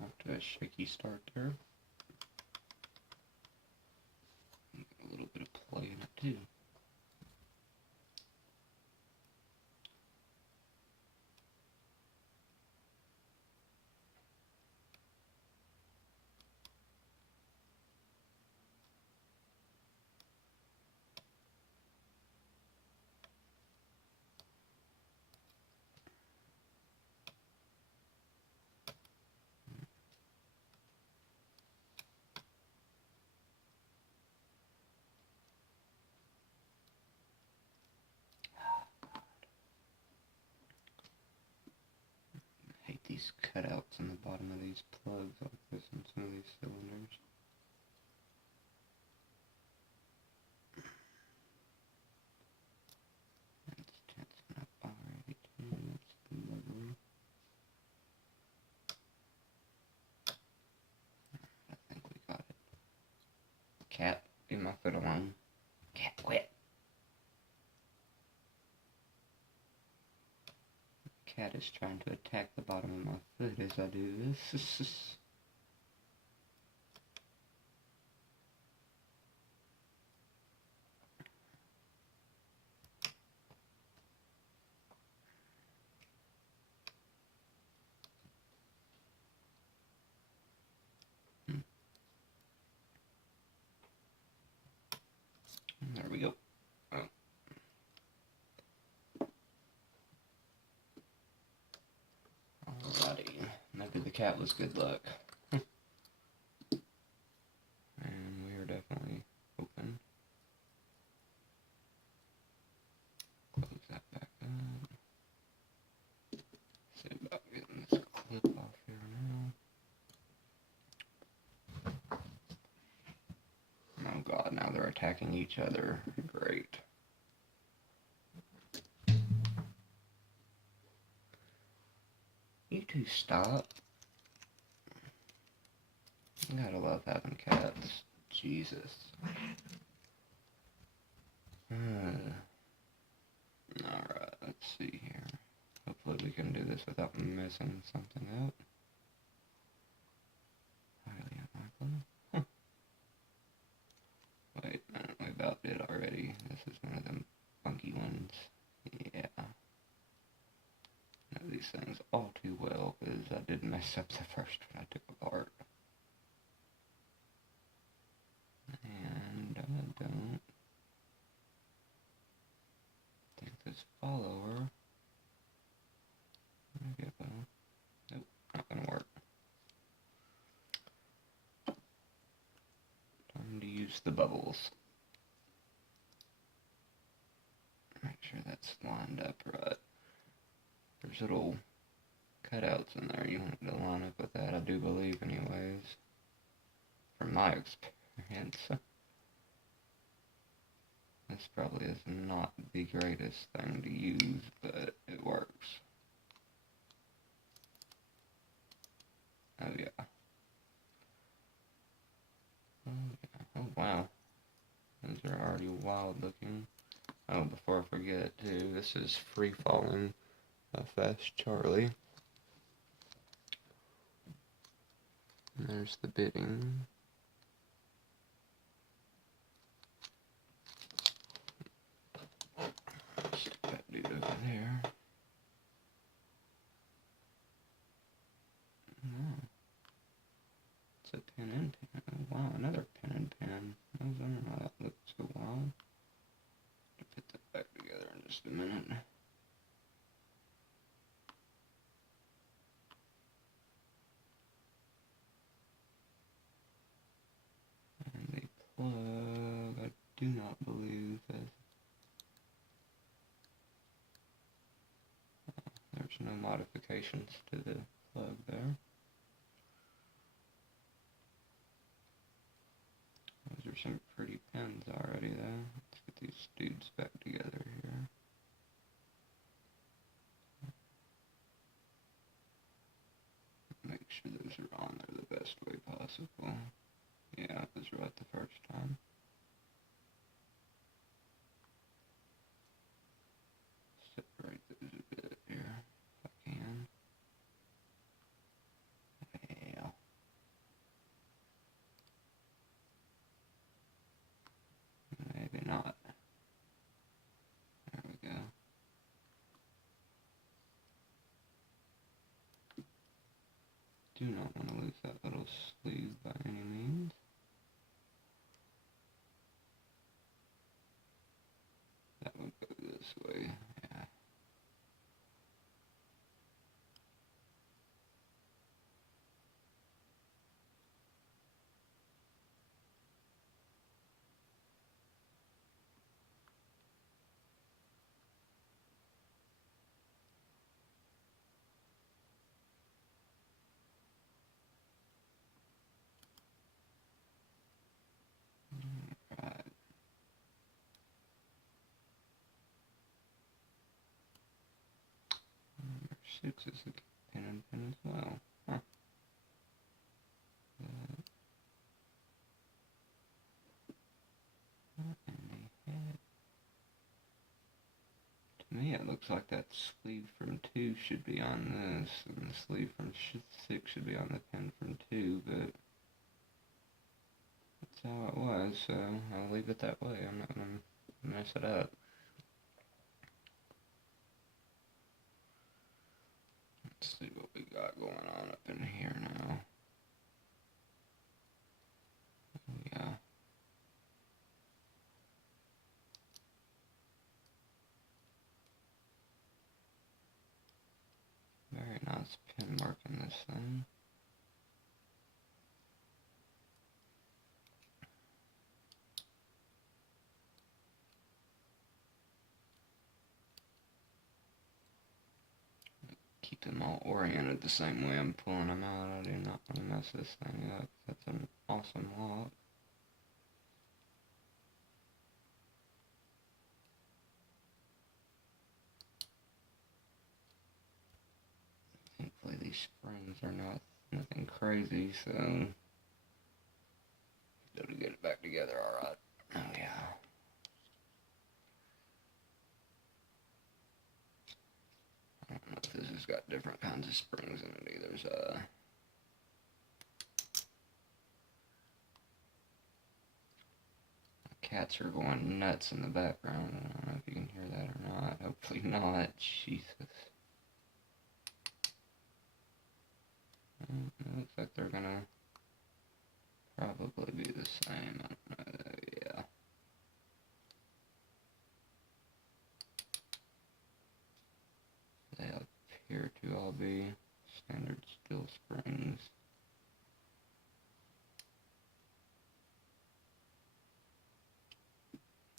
Off to a shaky start there. A little bit of play in it too. These cutouts in the bottom of these plugs like this in some of these cylinders. That's tensing up already too. That's lovely. I think we got it. Cat, leave my foot alone. Cat, quit. Cat is trying to attack the bottom of my foot as I do this. There we go. Oh. Alrighty. Maybe the cat was good luck. And we are definitely open. Close that back up. See about getting this clip off here now. Oh god, now they're attacking each other. Great. You two stop. You gotta love having cats. Jesus. Alright, let's see here. Hopefully we can do this without messing something up. Highly unlikely. Huh. Wait a minute, we about did already. This is one of them funky ones. Yeah. I know these things all too well because I did mess up the first one I took apart. And I don't think this follower. Nope, not gonna work. Time to use the bubbles. Make sure that's lined up right. There's little cutouts in there. You want it to line up with that, I do believe, anyways. From my experience. This probably is not the greatest thing to use, but it works. Oh yeah. Oh yeah. Oh wow. Those are already wild looking. Oh, before I forget too, this is Free Fallin' by Fast Charlie. And there's the bidding. Stick that dude over there. Oh. It's a pin and pin. Oh wow, another pin and pin. I was wondering why that looked so wild. I'll put that back together in just a minute. And the plug, I do not believe that. There's no modifications to the plug there. Those are some pretty pins already though. Let's get these dudes back together here. Make sure those are on there the best way possible. Yeah, it was right the first time. Separate those a bit here. do not want to lose that little sleeve by any means. That would go this way, yeah. Right. Number 6 is a pin and pin as well. Huh. And the head. To me, it looks like that sleeve from 2 should be on this, and the sleeve from 6 should be on the pin from 2, but that's how it was, so I'll leave it that way. I'm not going to mess it up. Let's see what we got going on up in here now. Yeah. Very nice pin mark in this thing. Keep them all oriented the same way I'm pulling them out. I do not want to mess this thing up. That's an awesome lock. Thankfully these springs are nothing crazy, so able to get it back together alright. Oh yeah. I don't know if this has got different kinds of springs in it either. The cats are going nuts in the background. I don't know if you can hear that or not. Hopefully not. Jesus. It looks like they're gonna probably be the same. I don't know. Yeah. They appear to all be standard steel springs.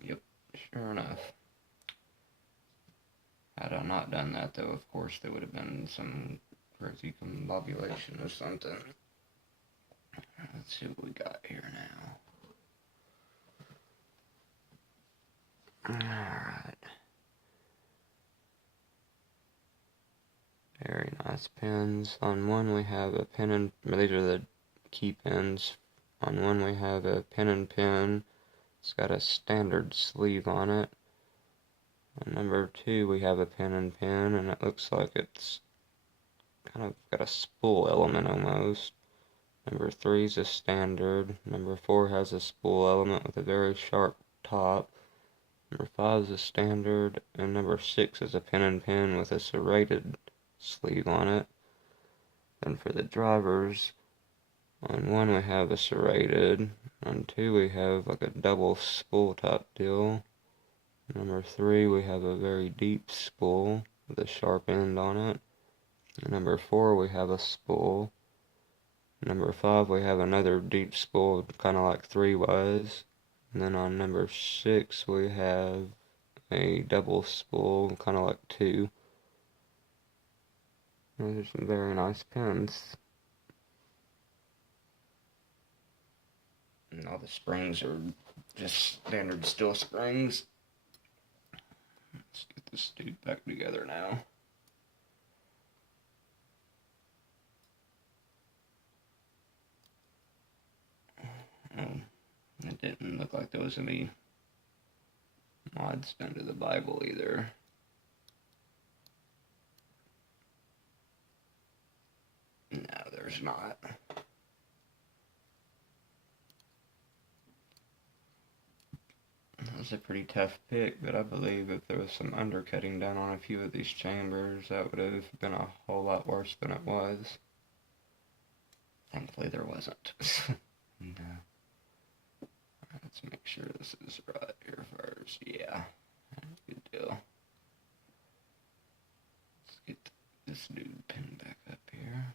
Yep, sure enough. Had I not done that, though, of course, there would have been some crazy combobulation or something. Let's see what we got here now. Alright. Very nice pins. On one we have a pin and... These are the key pins. On one we have a pin and pin. It's got a standard sleeve on it. On number 2 we have a pin and pin, and it looks like it's kind of got a spool element almost. Number 3 is a standard. Number 4 has a spool element with a very sharp top. Number 5 is a standard, and number 6 is a pin and pin with a serrated sleeve on it. Then for the drivers, on 1 we have a serrated, on 2 we have like a double spool top deal. Number 3 we have a very deep spool with a sharp end on it. And number 4 we have a spool. Number 5 we have another deep spool, kind of like 3 was. And then on number 6 we have a double spool, kind of like 2. Those are some very nice pins. And all the springs are just standard steel springs. Let's get this dude back together now. It didn't look like there was any mods done to the Bible either. No, there's not. That was a pretty tough pick, but I believe if there was some undercutting done on a few of these chambers, that would have been a whole lot worse than it was. Thankfully there wasn't. No. Let's make sure this is right here first. Yeah. Good deal. Let's get this dude pinned back up here.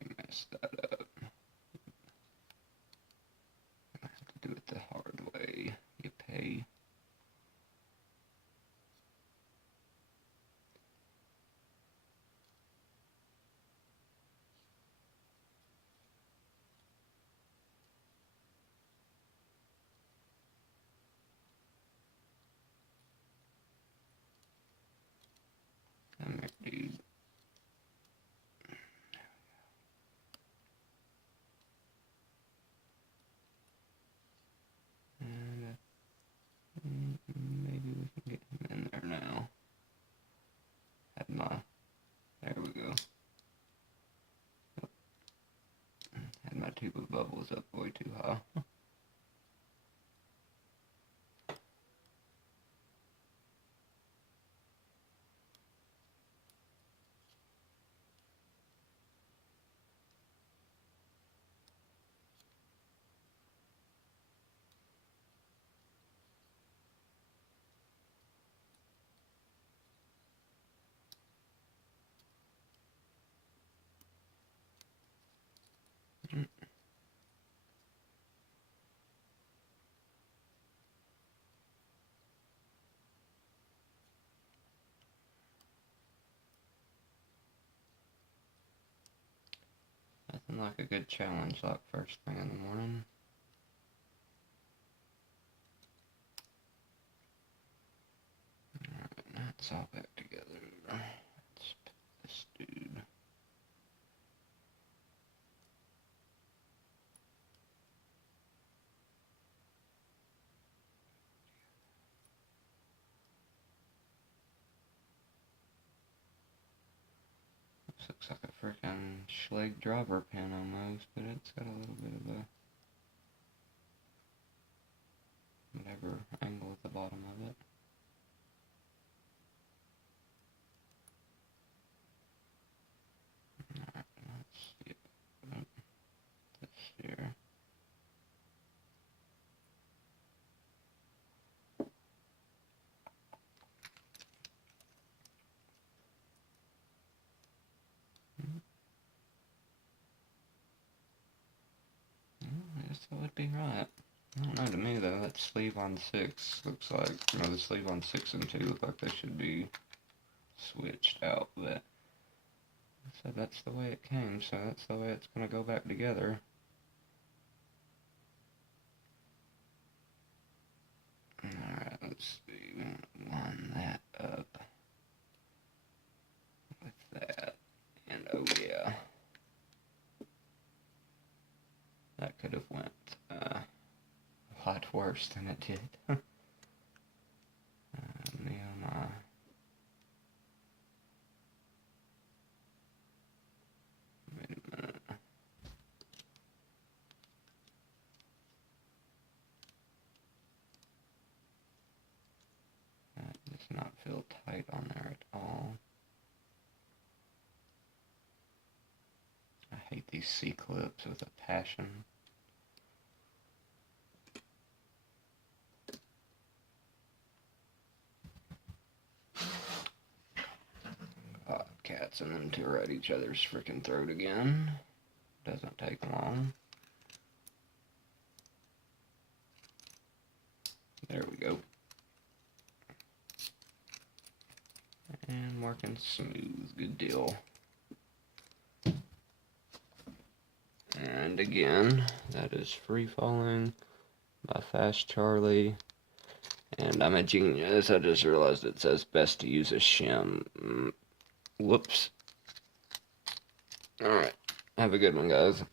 We messed that up. I have to do it the hard way. You pay. Come here, dude. And maybe we can get him in there now. There we go. Had my tube of bubbles up way too high. Nothing like a good challenge like first thing in the morning. Alright, that's all back together. Let's put this dude. This looks like a freaking Schlage driver pin almost, but it's got a little bit of a whatever angle at the bottom of it. Alright, let's get this here. I guess that would be right. I don't know, to me though, that sleeve on 6 looks like, the sleeve on 6 and 2 look like they should be switched out, but so that's the way it came, so that's the way it's going to go back together. Alright, let's see, we want to line that up with that, and oh yeah, that could have went a lot worse than it did. Wait a minute. That does not feel tight on there at all. I hate these C-clips with a passion. Cats and them two are at each other's freaking throat again. Doesn't take long. There we go. And working smooth. Good deal. And again, that is Free Falling by Fast Charlie. And I'm a genius. I just realized it says best to use a shim. Whoops. Alright. Have a good one, guys.